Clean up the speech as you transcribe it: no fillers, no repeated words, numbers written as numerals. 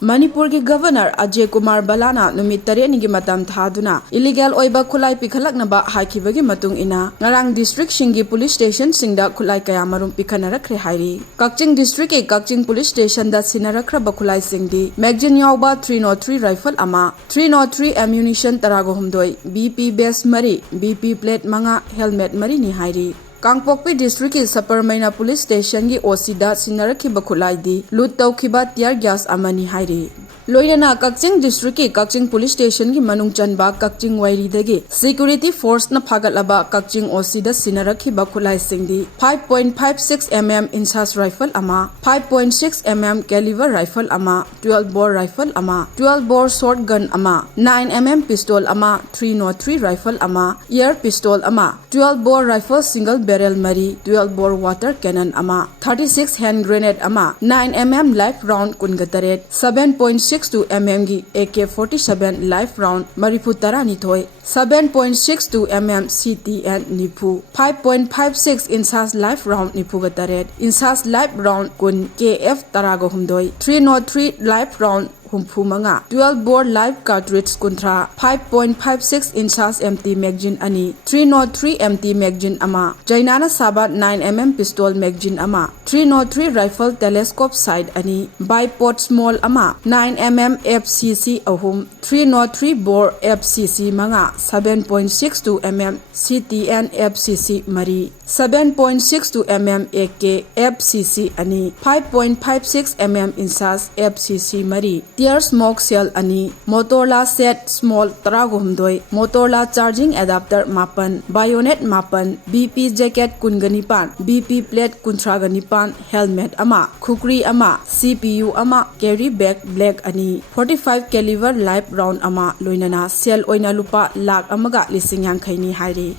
Manipur ki Governor Ajay Kumar Balana numit tareni gi matam thaduna illegal oiba Khutlai Pikhtlakna ba Haikhibagi Matung ina ngarang district singi police station singda Khutlai kaya marum Pikhatnarakhre Hairi Kaching district e Kaching police station da Sinarakhra ba Khutlai singdi magazine yawba 303 rifle ama 303 ammunition tarago humdoi BP base mari BP plate manga helmet mari ni Hairi Kangpokpi district ki Saparmaina police station gi osida Sinarakhiba Khutlai di loot tawkhiba tear gas amani Hairi Loirana Kaching district ki Kaching police station ki manung chanba Kaching wairi dagi security force na phagalaba Kaching osida Sinarakhiba Khutlai singdi 5.56 mm insas rifle ama 5.6 mm caliber rifle ama 12 bore rifle ama 12 bore shotgun ama 9 mm pistol ama 303 rifle ama air pistol ama 12 bore rifle single barrel mari 12 bore water cannon ama 36 hand grenade ama 9 mm live round kungatare 7.62 mm gi AK-47 live round marifu tarani thoi 7.62 mm CTN nipu 5.56 insas live round nipu gatare insas live round kun KF tarago humdoi 303 live round humpu manga 12 bore live cartridge kuntra 5.56 inches empty magazine ani 303 empty magazine ama Jainana Sabat 9 mm pistol magazine ama 303 rifle telescope sight ani bipod small ama 9 mm FCC ahum 303 bore FCC manga 7.62 mm CTN FCC mari 7.62 mm AK FCC ani 5.56 mm inches FCC mari Tear smoke cell ani Motorola set small tarago humdoi Motorola charging adapter mapan bayonet mapan BP jacket kunganipan BP plate kuntraganipan helmet ama khukri ama CPU ama carry bag black ani 45 caliber live round ama loinana cell oina lupa lakh amaga lising yang khaini Hairi